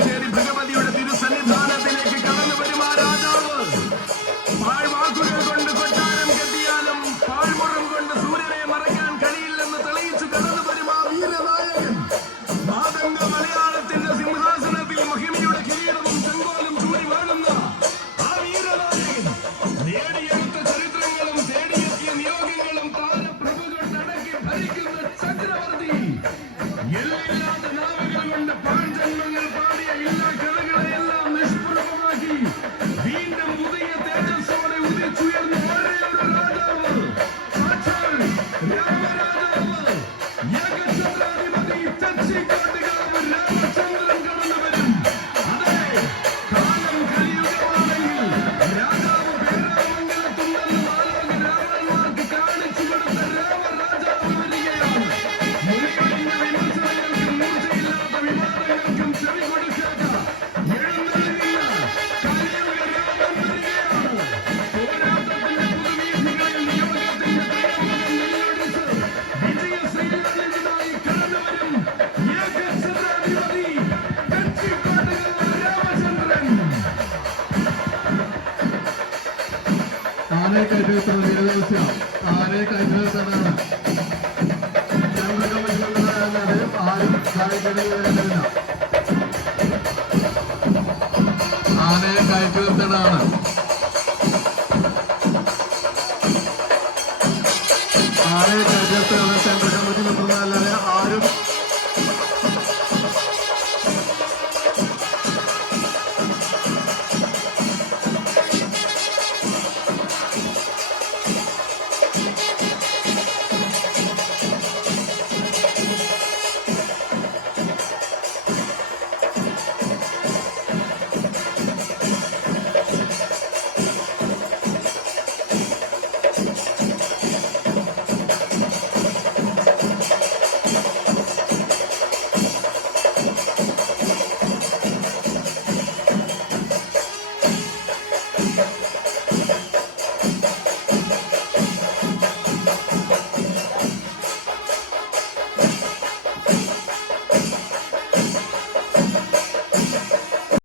മട്ടാഞ്ചേരി ഭഗവതിയുടെ തിരുസന്നിധാനത്തിലേക്ക് കടന്നു വരും ആ രാജാവ്. പാഴ്വാക്കുകൾ കൊണ്ട് കൊട്ടാരം കെട്ടിയാലും പാഴ്മുറം കൊണ്ട് സൂര്യനെ മറയ്ക്കാൻ കഴിയില്ലെന്ന് തെളിയിച്ചു കടന്നു വരും ആ വീരനായകൻ. മാതംഗ മലയാളത്തിന്റെ സിംഹാസനത്തിൽ മഹിമയുടെ കിരീടവും ചെങ്കോലും ചൂടി വാഴുന്ന ആ വീരനായകൻ നേടിയെടുത്ത ചരിത്രങ്ങളും തേടിയെത്തിയ നിയോഗങ്ങളും താരപ്രഭുകൊണ്ടടക്കി ഭരിക്കുന്ന ചക്രവർത്തി. എല്ലില്ലാത്ത നാവുകൾ കൊണ്ട് പാഞ്ചന്മങ്ങൾ പാടിയ എല്ലാ കഥകളെയെല്ലാം നിഷ്പ്രഭമാക്കി വീണ്ടും പുതിയ തേജസ്സോടെ ഉദിച്ചുയർന്ന ഒരേ ഒരു രാജാവ്, സാക്ഷാൽ രാമരാജാവ്, ഏകഛത്രാധിപതി തെച്ചിക്കോട്ടുകാവ് രാമചന്ദ്രൻ കടന്നു വരും. അതെ, കാലം കലിയുഗമാണെങ്കിൽ രാജാവ് പേരാമംഗലത്തുണ്ടെന്ന് നാലോക രാമന്മാർക്ക് കാണിച്ചു കൊടുത്ത രാമരാജാവ് വരികയാണ്. മുനികളിന്റെ വിമർശനങ്ങൾക്കും മൂർച്ചയില്ലാത്ത വിവാദങ്ങൾക്കും ചെവി കൊടുക്കാത്ത എഴുന്നള്ളില്ല കലിയുഗ രാമൻ വരികയാണ്. പോരാട്ടത്തിന്റെ പുതുവീഥികളിൽ നിയോഗത്തിന്റെ പ്രിയമുഖം നെല്ലൊടിച്ച് വിജയശ്രീലാളിതനായി കടന്നുവരും ഏകഛത്രാധിപതി തെച്ചിക്കോട്ടുകാവ് രാമചന്ദ്രൻ. താനെ കൈവരുത്തുന്ന നിരവേഴ്ച താനെ കൈവരുത്തനാണ്. ആരും കാണിക്കുന്നില്ല. ആനയെ കയറ്റുവരുത്തനാണ്. ആനയെ കയറ്റുവരുത്താണ് സെൻട്രൽ കമ്മിറ്റി നിർത്തുന്നതല്ലാതെ ആരും